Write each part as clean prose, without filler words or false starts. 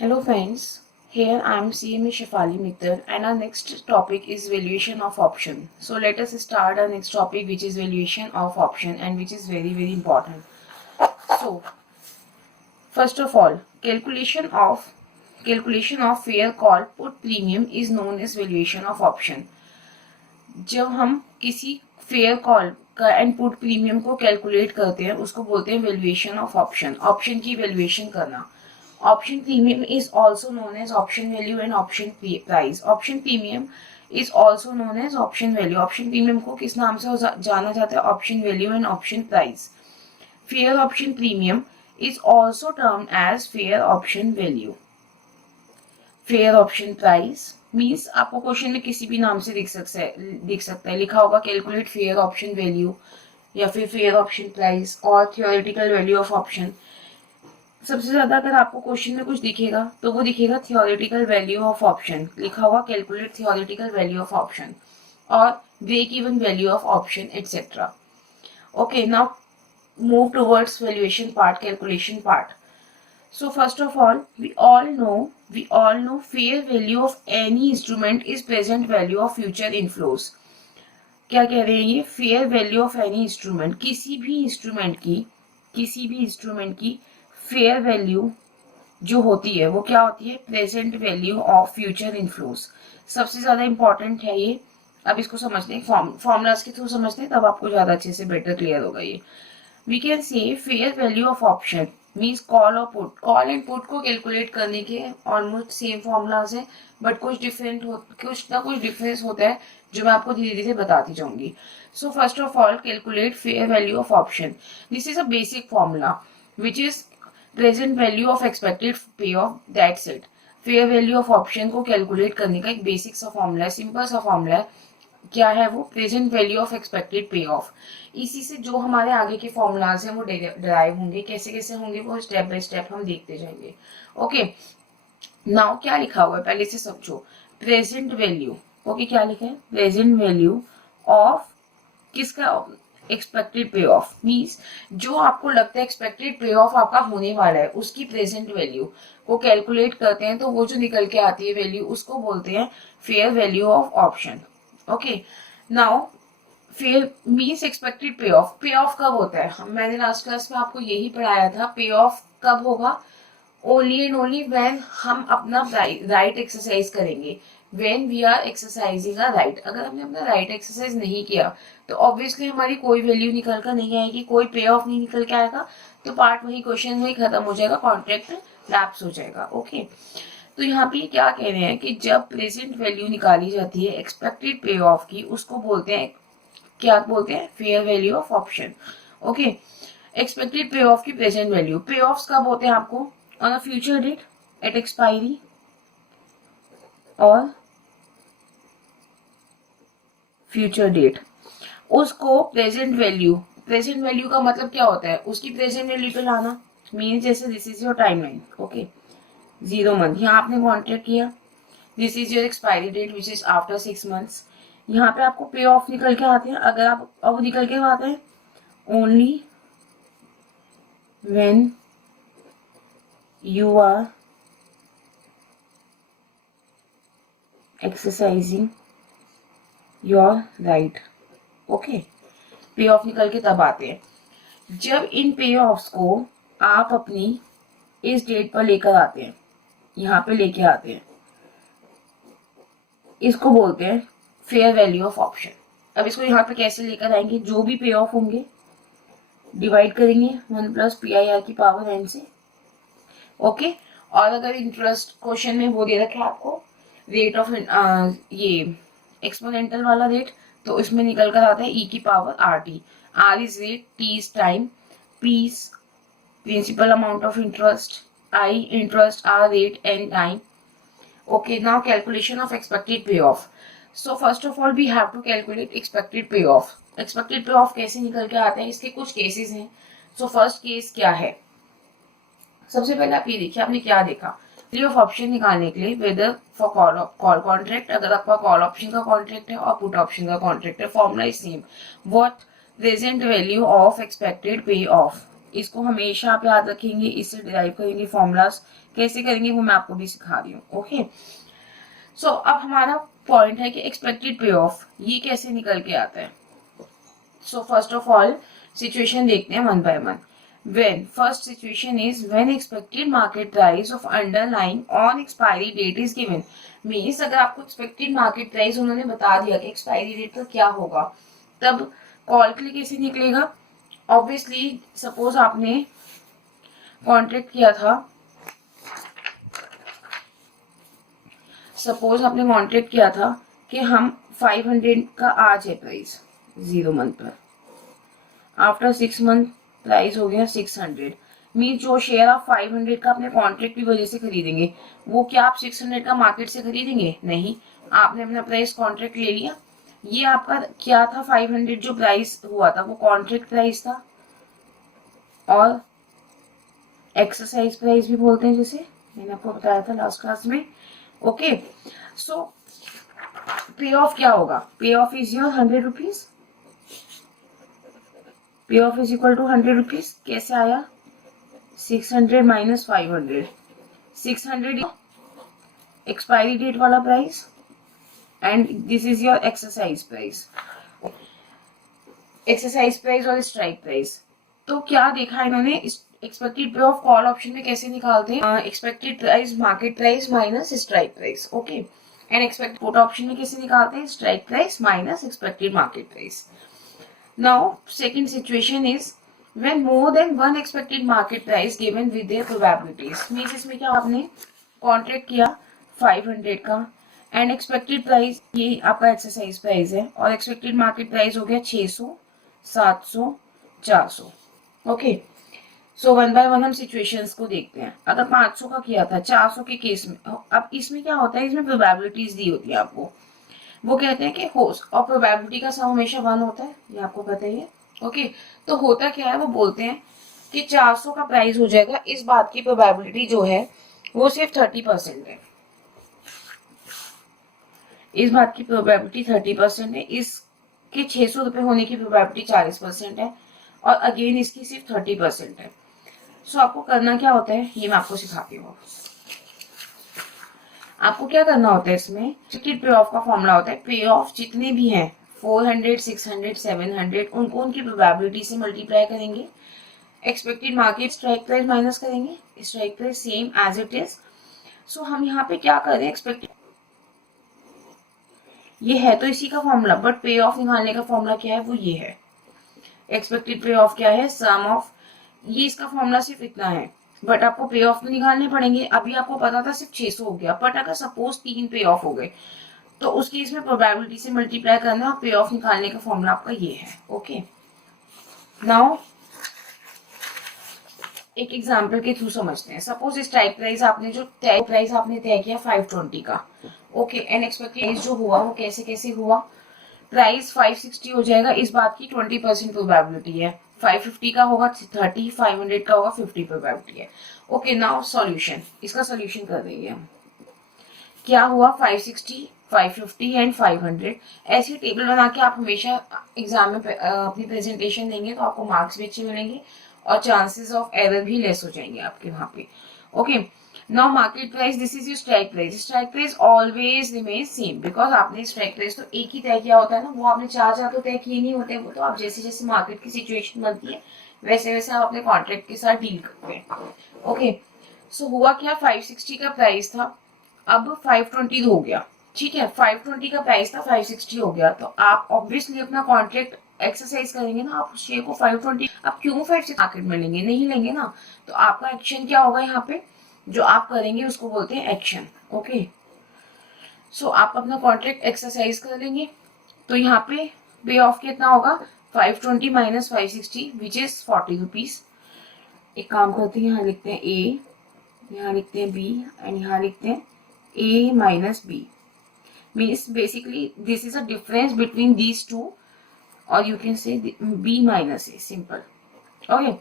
Hello friends, here I am CMA Shefali Mittal and our next topic is valuation of option. So let us start our next topic, which is valuation of option, and which is very important. So first of all, calculation of fair call put premium is known as valuation of option. जब हम किसी fair call का and put premium को calculate करते हैं उसको बोलते हैं वैल्यूएशन ऑफ ऑप्शन. ऑप्शन की वैल्यूएशन करना. Option premium is also known as option value and option price. Option premium is also known as option value. Option premium को किस नाम से जाना जाता है? Option value and option price. Fair option premium is also termed as fair option value. Fair option price means आपको question में किसी भी नाम से दिख सकता है. लिखा होगा कैलकुलेट फेयर ऑप्शन वैल्यू या फिर फेयर ऑप्शन प्राइस और थियोरेटिकल वैल्यू ऑफ ऑप्शन. सबसे ज्यादा अगर आपको क्वेश्चन में कुछ दिखेगा तो वो दिखेगा थियोरेटिकल वैल्यू ऑफ ऑप्शन. लिखा हुआ calculate theoretical value of option और break even value of option etcetera. Okay, now move towards valuation part, calculation part. So first of all, we all know fair value of any instrument is present value of future inflows. क्या कह रहे हैं ये? Fair value of any instrument, किसी भी instrument की fair value जो होती है वो क्या होती है? Present value of future inflows. सबसे ज्यादा इंपॉर्टेंट है ये. अब इसको समझते हैं, फॉर्मूलाज के थ्रू समझते हैं, तब आपको ज्यादा अच्छे से बेटर क्लियर होगा ये. We can say fair value of option means call और पुट. कॉल एंड पुट को कैलकुलेट करने के ऑलमोस्ट सेम फॉर्मूलाज है, बट कुछ डिफरेंस होता है जो मैं आपको धीरे धीरे बताती जाऊंगी. So first of all calculate fair value of option. This is a basic formula which is present value of expected pay off, that's it. Fair value of option को कैलकुलेट करने का एक बेसिक सा फॉर्मूला है, simple सा formula है. क्या है वो? Present value of expected pay of. इसी से जो हमारे आगे के फॉर्मूलाज हैं वो डिराइव होंगे. कैसे कैसे होंगे वो स्टेप बाय स्टेप हम देखते जाएंगे. ओके, नाउ क्या लिखा हुआ है पहले से समझो. Present value. ओके, क्या लिखा है? प्रेजेंट वैल्यू ऑफ किसका? Expected pay of. मीन्स जो आपको लगता है एक्सपेक्टेड पे ऑफ आपका होने वाला है उसकी प्रेजेंट वैल्यू को कैलकुलेट करते हैं तो वो जो निकल के आती है वैल्यू उसको बोलते हैं fair value of option. Okay, now fair means expected pay of. पे ऑफ कब होता है? मैंने लास्ट क्लास में आपको यही पढ़ाया था. पे ऑफ कब होगा? ओनली एंड ओनली व्हेन हम अपना राइट एक्सरसाइज करेंगे. When we are exercising a right. अगर हमने अपना राइट एक्सरसाइज नहीं किया तो ऑब्वियसली हमारी कोई वैल्यू निकल कर नहीं आएगी, कोई पे ऑफ नहीं निकल के आएगा, तो पार्ट वही क्वेश्चन वही खत्म हो जाएगा, कॉन्ट्रैक्ट लैप्स हो जाएगा. ओके, तो यहाँ पे क्या कह रहे हैं कि जब प्रेजेंट वैल्यू निकाली जाती है एक्सपेक्टेड पे ऑफ की, उसको बोलते हैं, क्या बोलते हैं? Fair value of option. Okay, expected pay off की प्रेजेंट वैल्यू. पे ऑफ कब होते हैं आपको? On a future date, at expiry और फ्यूचर डेट. उसको प्रेजेंट वैल्यू का मतलब क्या होता है? उसकी प्रेजेंट वैल्यू पे लाना. मीन जैसे this is your timeline. Okay, 0 month यहाँ आपने कॉन्ट्रैक्ट किया. This is your expiry date which is after 6 months. यहाँ पे आपको पे ऑफ निकल के आते हैं. अगर आप अब निकल के आते हैं only when you are exercising your right. Okay, pay off निकल के तब आते हैं जब इन पे ऑफ्स को आप अपनी इस डेट पर लेकर आते हैं, यहाँ पे लेके आते हैं. इसको बोलते हैं फेयर वैल्यू ऑफ ऑप्शन. अब इसको यहाँ पे कैसे लेकर आएंगे? जो भी पे ऑफ होंगे डिवाइड करेंगे 1 प्लस पी आई आर की पावर एन से. ओके, और अगर इंटरेस्ट क्वेश्चन में वो दे रखा है आपको रेट ऑफ ये एक्सपोनेंटल वाला रेट, तो इसमें निकल कर आता है ई की power r t. R is rate, t is time, p is principal amount of interest, I interest, r rate and time. Okay, now calculation of expected payoff. So first of all we have to calculate expected payoff. Expected payoff कैसे निकल के आते हैं? इसके कुछ cases हैं. So first case क्या है? सबसे पहले आप ये देखिए, आपने क्या देखा? वैल्यू ऑफ ऑप्शन निकालने के लिए वेदर फॉर कॉल कॉन्ट्रैक्ट, अगर आपका कॉल ऑप्शन का कॉन्ट्रैक्ट है और पुट ऑप्शन का कॉन्ट्रैक्ट है, formula is same. What? Present value of expected pay of. इसको हमेशा आप याद रखेंगे, इससे डिराइव करेंगे फॉर्मूलाज। कैसे करेंगे वो मैं आपको भी सिखा रही हूँ। ओके, सो अब हमारा पॉइंट है कि एक्सपेक्टेड पे ऑफ ये कैसे निकल के आता है। सो फर्स्ट ऑफ ऑल सिचुएशन देखते हैं one by one. When first situation is when expected market price of underlying on expiry date is given, means अगर आपको एक्सपेक्टेड मार्केट प्राइस उन्होंने बता दिया कि एक्सपायरी डेट का क्या होगा, तब कॉल के लिए कैसे निकलेगा। ऑब्वियसली सपोज आपने कॉन्ट्रैक्ट किया था, कि हम 500 का आज है प्राइस 0 मंथ पर, आफ्टर 6 मंथ प्राइस हो गया 600। मीन जो शेयर आप 500 का अपने कॉन्ट्रैक्ट की वजह से खरीदेंगे, वो क्या आप 600 का मार्केट से खरीदेंगे? नहीं, आपने अपना प्राइस कॉन्ट्रैक्ट ले लिया। ये आपका क्या था, 500 जो प्राइस हुआ था वो कॉन्ट्रैक्ट प्राइस था, और एक्सरसाइज प्राइस भी बोलते हैं, जैसे मैंने आपको बताया था लास्ट क्लास में। ओके, सो पे ऑफ क्या होगा, pay off is your 100 rupees, pay off is equal to 100 rupees. कैसे आया, 600 माइनस 500, 600 एक्सपायरी डेट वाला price and this is your exercise price, exercise price और स्ट्राइक प्राइस। तो क्या देखा इन्होंने, expected pay of call option में कैसे निकालते हैं, expected price market price minus strike price. Okay, and expected put option में कैसे निकालते हैं, strike price minus expected market price. Now second situation is when more than one expected market price given with their probabilities, means इसमें क्या, आपने contract किया 500 का and expected price ये आपका एक्सरसाइज प्राइस है, और एक्सपेक्टेड मार्केट प्राइस हो गया 600, 700, 400। Okay, so one by one हम सिचुएशंस को देखते हैं। अगर 500 का किया था 400 के केस में, अब इसमें क्या होता है, इसमें प्रोबेबिलिटीज दी होती है आपको। वो कहते हैं कि होस्ट और प्रोबेबिलिटी का सम हमेशा 1 होता है, ये आपको पता ही है। ओके, तो होता क्या है, वो बोलते हैं कि 400 का प्राइस हो जाएगा, इस बात की प्रोबेबिलिटी जो है वो सिर्फ 30% है, इस बात की प्रोबेबिलिटी 30% है, इसके 600 रुपए होने की प्रोबेबिलिटी 40% है, और अगेन इसकी सिर्फ 30% है। सो आपको करना क्या होता है, ये मैं आपको सिखाती हूँ। आपको क्या करना होता है, इसमें पे ऑफ का फॉर्मूला होता है, पे ऑफ जितने भी हैं 400, 600, 700 उनको उनकी प्रोबेबिलिटी से मल्टीप्लाई करेंगे, expected market strike price minus करेंगे, strike price same as it is. So हम यहाँ पे क्या कर रहे हैं, एक्सपेक्टेड ये है तो इसी का फॉर्मूला, बट पे ऑफ निकालने का फॉर्मूला क्या है, वो ये है। एक्सपेक्टेड पे ऑफ क्या है, सम ऑफ, ये इसका फॉर्मूला सिर्फ इतना है, बट आपको पे ऑफ तो निकालने पड़ेंगे। अभी आपको पता था सिर्फ 600 हो गया, बट अगर सपोज 3 पे ऑफ हो गए तो उस केस में प्रोबेबिलिटी से मल्टीप्लाई करना, और पे ऑफ निकालने का फॉर्मूला आपका ये है। ओके, नाउ एक एग्जांपल के थ्रू समझते हैं। सपोज स्ट्राइक प्राइस आपने जो प्राइस आपने तय किया 520 का, ओके, एंड एक्सपेक्टेड प्राइस जो हुआ वो कैसे कैसे हुआ, प्राइस 560 हो जाएगा, इस बात की 20% प्रोबेबिलिटी है, 550 का होगा 30, 500 का होगा 50 प्रोबेबिलिटी है। ओके, नाउ सॉल्यूशन, इसका सॉल्यूशन कर देंगे हम। क्या हुआ, 560, 550 एंड 500, ऐसी टेबल बना के आप हमेशा एग्जाम में अपनी प्रेजेंटेशन देंगे तो आपको मार्क्स भी अच्छे मिलेंगे और चांसेस ऑफ एरर भी लेस हो जाएंगे आपके वहां पे। Okay, now market price, this is your strike price. Strike price always remain same, because आपने स्ट्राइक प्राइस तो एक ही तय किया होता है ना, वो आपने चार तो तय किए नहीं होते, वो तो आप जैसे जैसे मार्केट की सिचुएशन बनती है वैसे वैसे आप अपने कॉन्ट्रैक्ट के साथ डील करते हैं। ओके, सो हुआ क्या, 560 का प्राइस था, अब 520 हो गया, ठीक है, 520 का प्राइस था, 560 हो गया, तो आप ऑब्वियसली अपना कॉन्ट्रैक्ट एक्सरसाइज करेंगे ना, आप शेयर को 520, आप क्यों 560 मार्केट में लेंगे, नहीं लेंगे ना। तो आपका एक्शन क्या होगा, यहाँ पे जो आप करेंगे उसको बोलते हैं एक्शन। ओके, सो आप अपना कॉन्ट्रैक्ट एक्सरसाइज कर लेंगे, तो यहाँ पे पे ऑफ कितना होगा, 520 माइनस 560 विच इज 40 रुपीज। एक काम करते हैं, यहाँ लिखते हैं ए, यहाँ लिखते हैं बी, एंड यहाँ लिखते हैं a minus b, means basically this is a difference between these two, or you can say b minus a, simple. Okay,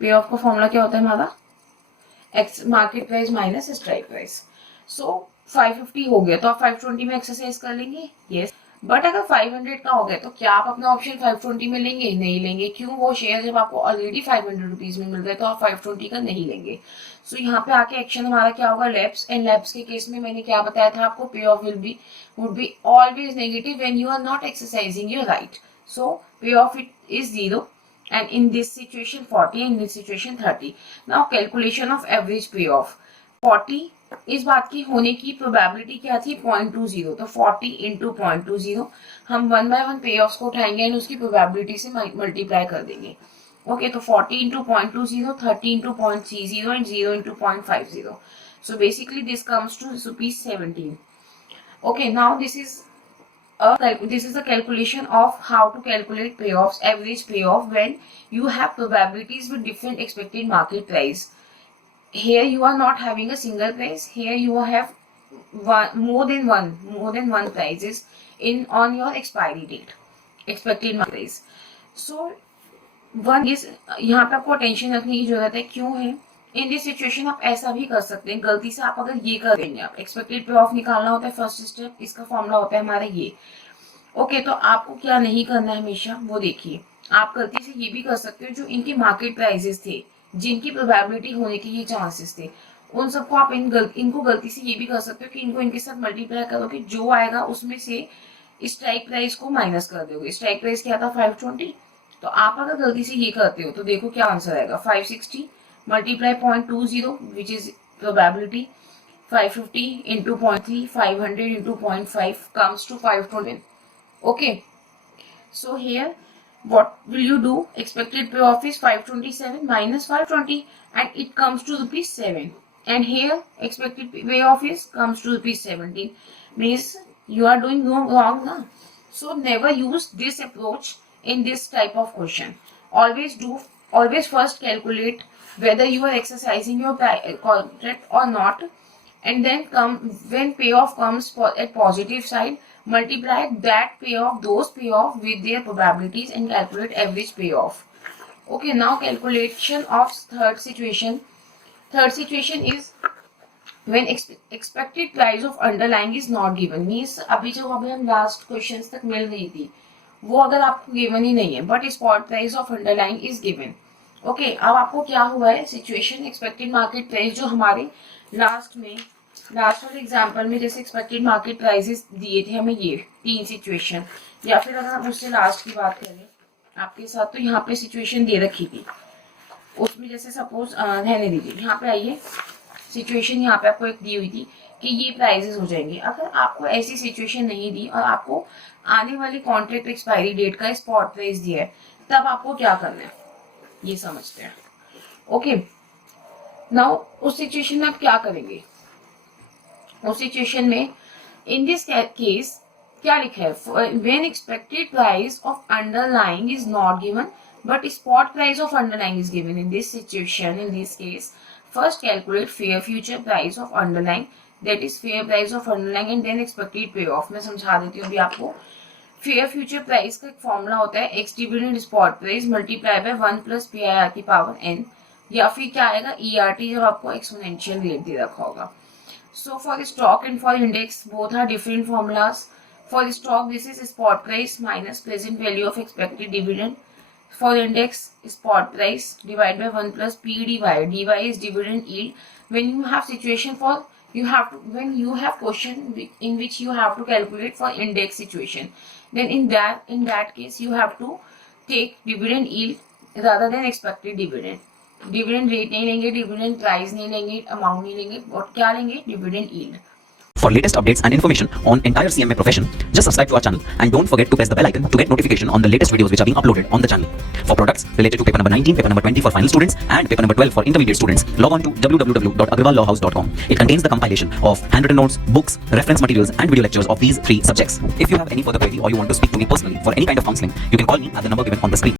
pay off का फॉर्मूला क्या होता है हमारा, x market price minus strike price. So 550 हो गया, तो आप 520 में एक्सरसाइज कर लेंगे, यस, बट अगर 500 का हो गया तो क्या आप अपना ऑप्शन 520 में लेंगे? नहीं लेंगे। क्यों? वो शेयर जब आपको ऑलरेडी 500 रुपीज में मिल रहा है तो आप 520 का नहीं लेंगे। सो यहाँ पे आके एक्शन हमारा क्या होगा? लैप्स। एंड लैप्स के केस में मैंने क्या बताया था आपको? Pay off would be always negative when you are not exercising your right. So pay off it is 0 and in this situation 40, in this situation 30. Now calculation of average payoff. 40 इस बात की होने की प्रोबेबिलिटी क्या थी? 0.20। तो 40 into 0.20 हम 1 bye 1 पे ऑफ को उठाएंगे एंड उसकी प्रोबेबिलिटी से मल्टीप्लाई कर देंगे। ओके, तो 40 into 0.20, 30 into 0.30 and 0 into 0.50। So basically this comes to ₹17। Okay, now this is a calculation of how to calculate payoffs, average payoff when you have probabilities with different expected market price. Here you are not having a single price. Here you have more than one prices on your expiry date, expected market price. So one is यहाँ पे आपको tension रखने की जरूरत है। क्यों है? In this situation आप ऐसा भी कर सकते हैं, गलती से आप अगर ये कर देंगे, आप एक्सपेक्टेड पे ऑफ निकालना होता है फर्स्ट स्टेप, इसका फॉर्मूला होता है हमारा ये। ओके, तो आपको क्या नहीं करना है हमेशा वो देखिए। आप गलती से ये भी कर सकते हो, जो इनके मार्केट प्राइसेस थे, जिनकी प्रोबेबिलिटी होने के ये चांसेस थे, उन सबको आप इनको गलती से ये भी कर सकते हो कि इनको इनके साथ मल्टीप्लाई करोगे, जो आएगा उसमें से स्ट्राइक प्राइस को माइनस कर दोगे। स्ट्राइक प्राइस क्या था? 520। तो आप अगर गलती से ये करते हो तो देखो क्या आंसर आएगा? 560 multiply 0.20 which is probability, 550 into 0.3, 500 into 0.5 comes to 520। Okay, so here what will you do? Expected payoff is 527 minus 520 and it comes to ₹7. And here expected payoff is comes to ₹17. Means you are doing wrong now. So never use this approach in this type of question. Always first calculate whether you are exercising your contract or not, and then when payoff comes at positive side, multiply those payoff with their probabilities and calculate average payoff. Okay, now calculation of third situation. Third situation is when expected price of underlying is not given. Means अभी जो हम last questions तक मिल रही थी वो अगर आपको given ही नहीं है, but spot price of underlying is given. Okay, अब आपको क्या हुआ है? सिचुएशन एक्सपेक्टेड मार्केट प्राइस जो हमारे लास्ट वाले एग्जाम्पल में जैसे एक्सपेक्टेड मार्केट प्राइसेस दिए थे हमें, ये 3 सिचुएशन, या फिर अगर हम उससे लास्ट की बात करें आपके साथ, तो यहाँ पे सिचुएशन दे रखी थी, उसमें जैसे सपोज रहने दीजिए, यहाँ पे आइए, सिचुएशन यहाँ पे आपको एक दी हुई थी कि ये प्राइजेस हो जाएंगे। अगर आपको ऐसी सिचुएशन नहीं दी और आपको आने वाली कॉन्ट्रैक्ट एक्सपायरी डेट का स्पॉट प्राइस दिया है, तब आपको क्या करना है ये समझते हैं। ओके, नाउ उस सिचुएशन में आप क्या करेंगे? उस सिचुएशन में इन दिस केस क्या लिखा है? When expected price of underlying is not given but spot price of underlying is given. In this situation, in this case, first calculate fair future price of underlying, that is fair price of underlying, and then expected pay of. मैं समझा देती हूँ अभी आपको। Fair future price का एक formula होता है x dividend spot price multiply by 1 plus PIR की पावर n, या फिर क्या आएगा ERT जब आपको एक्सपोनेंशियल रेट दे रखा होगा। So for the stock and for index, both are different formulas. For the stock, this is spot price minus present value of expected dividend. For the index, spot price divided by 1 plus PDY. DY is dividend yield. When you have situation for when you have question in which you have to calculate for index situation, then in that case you have to take dividend yield rather than expected dividend. Dividend rate नहीं लेंगे, dividend price नहीं लेंगे, amount नहीं लेंगे, और क्या लेंगे? Dividend yield. For latest updates and information on entire CMA profession, just subscribe to our channel and don't forget to press the bell icon to get notification on the latest videos which are being uploaded on the channel. For products related to paper number 19, paper number 20 for final students and paper number 12 for intermediate students, log on to www.agrawallawhouse.com. It contains the compilation of handwritten notes, books, reference materials and video lectures of these 3 subjects. If you have any further query or you want to speak to me personally for any kind of counseling, you can call me at the number given on the screen.